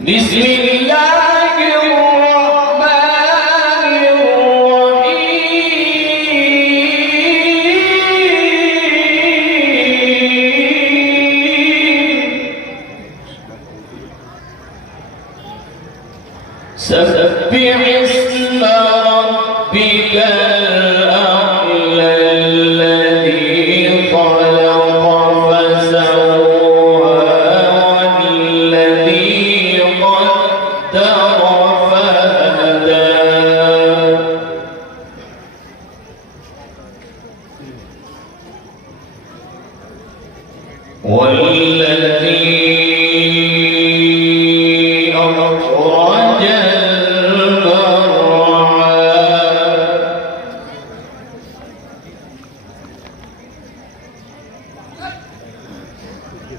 بسم الله الرحمن الرحيم سبح اسم ربك الأعلى الذي خلق فسوى والذي قدر فهدى والذي أخرج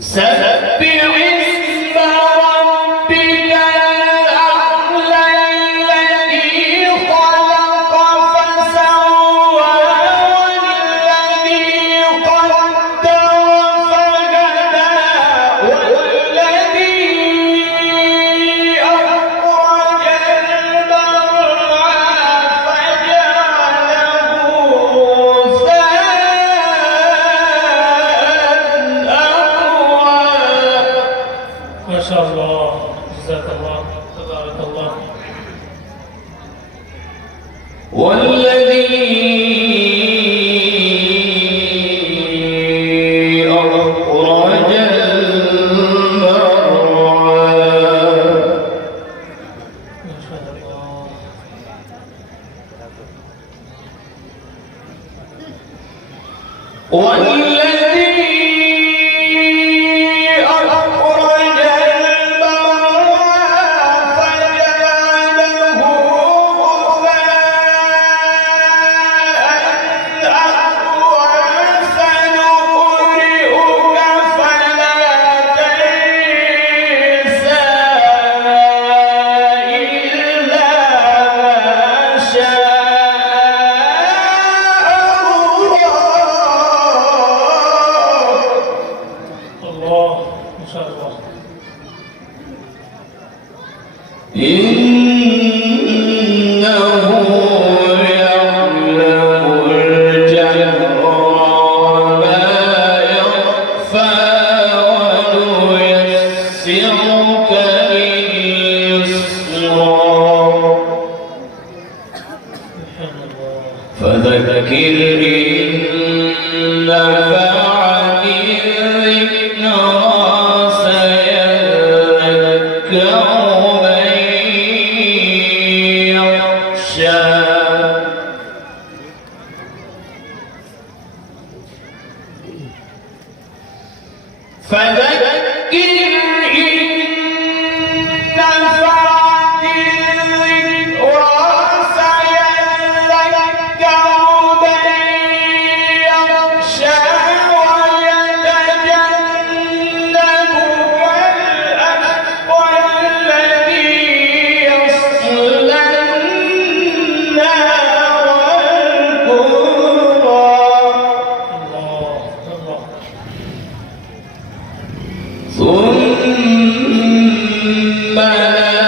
سبح اسم ربك الأعلى الذي خلق فسوى والذي قدر فهدى والذي أخرج المرعى فجعله ما شاء الله، جزاك الله، تبارك الله. والذي أخرج المرعى ما شاء الله. والذي أخرج المرعى فجعله غثاء أحوى سنقرئك فلا تنسى إلا ما شاء الله، ما شاء الله. إنه يعلم الجهر وما يخفى ونيسرك لليسرى سبحان الله. فذكر إن نفعت الذكرى سيذكر من يخشى فذكر إن نفعت الذكرى سيذكر من يخشى ويتجنبها الأشقى الذي يصلى النار الكبرى الله، الله. ثم لا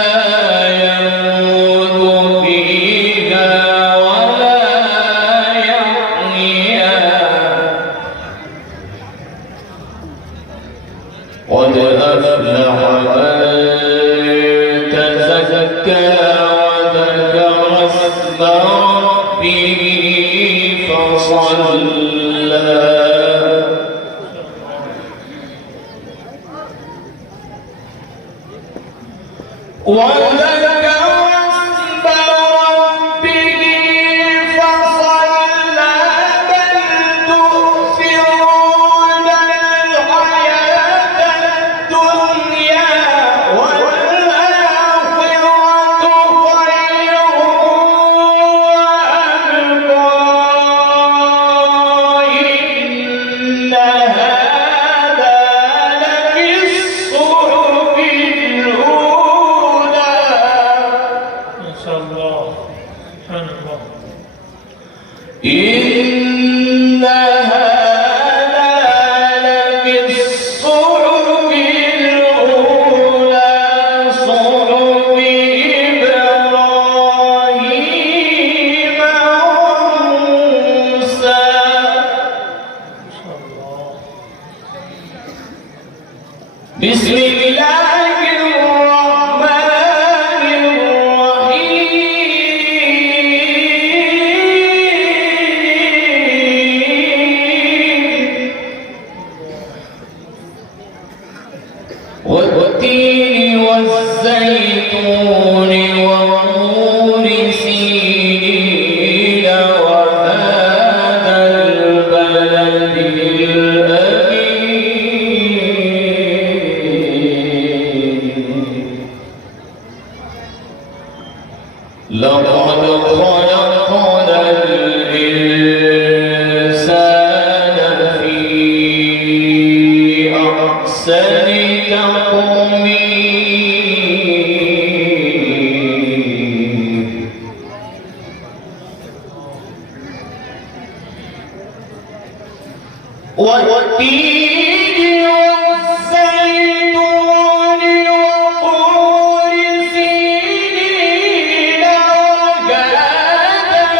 يموت فيها ولا يحيا قد أفلح من تزكى وذكر اسم ربه فصلى وذكر اسم ربه فصلى بل تؤثرون الحياة الدنيا والآخرة خير وأبقى إن هذا لفي الصحف الأولى بسم الله الرحمن الرحيم والتين والزيتون وطور سينين وهذا البلد الأمين لقد خلقنا الإنسان في أحسن تقويم والتين والزيتون وطور سينين وهذا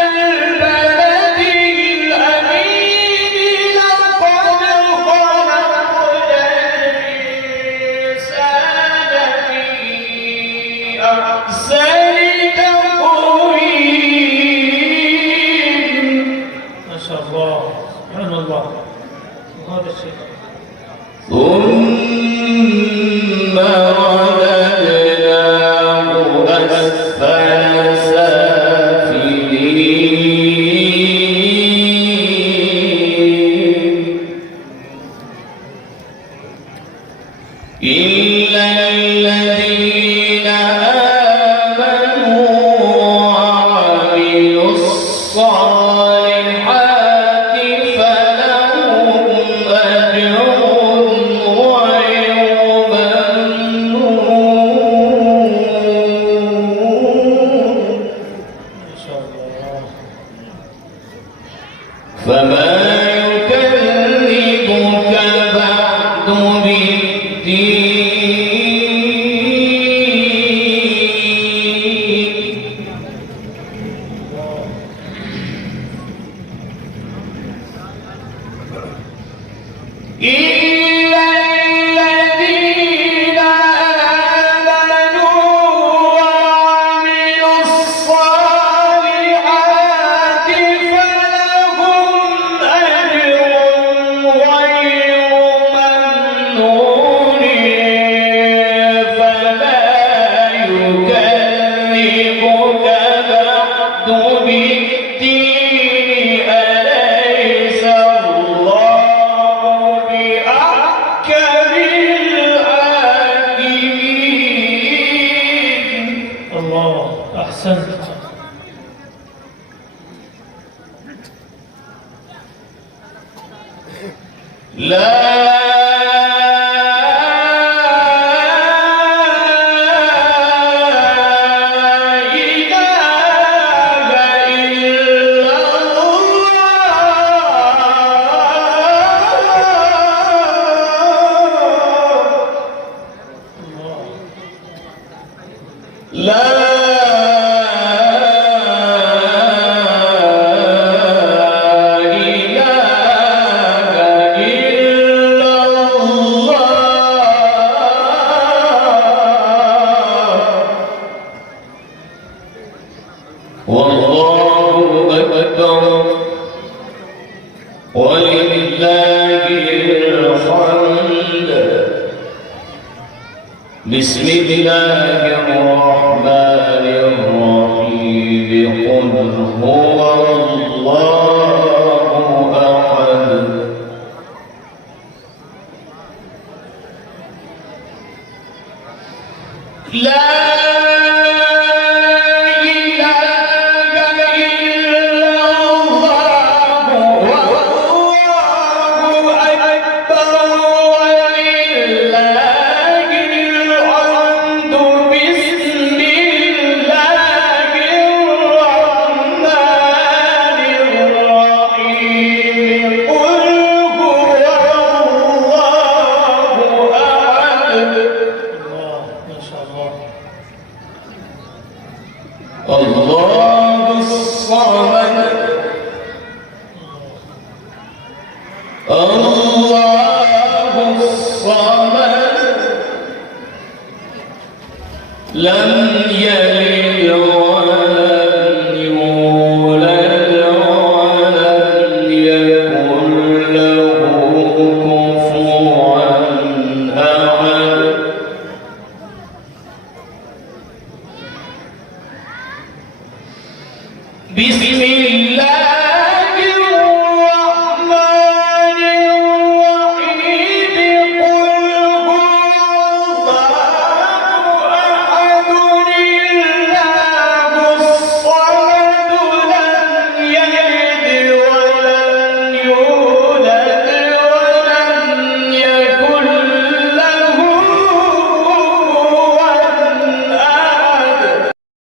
البلد الأمين لقد خلقنا الإنسان في أحسن تقويم. ما شاء الله سبحان الله. وهذا الشيء ثم رددناه أسفل سافلين إلا الذين آمنوا وعملوا الصالحات فلهم أجر غير ممنون. ما شاء الله. فما يكذبك بعد بالدين إلا الذين آمنوا وعملوا الصالحات فلهم أجر غير ممنون. فما يكذبك بعد بالدين أليس الله بأحكم الحاكمين. الله أحسنت. لا إله إلا الله. لا إله إلا الله. والله أكبر ولله الحمد. بسم الله الرحمن الرحيم قل هو الله أحد لا لم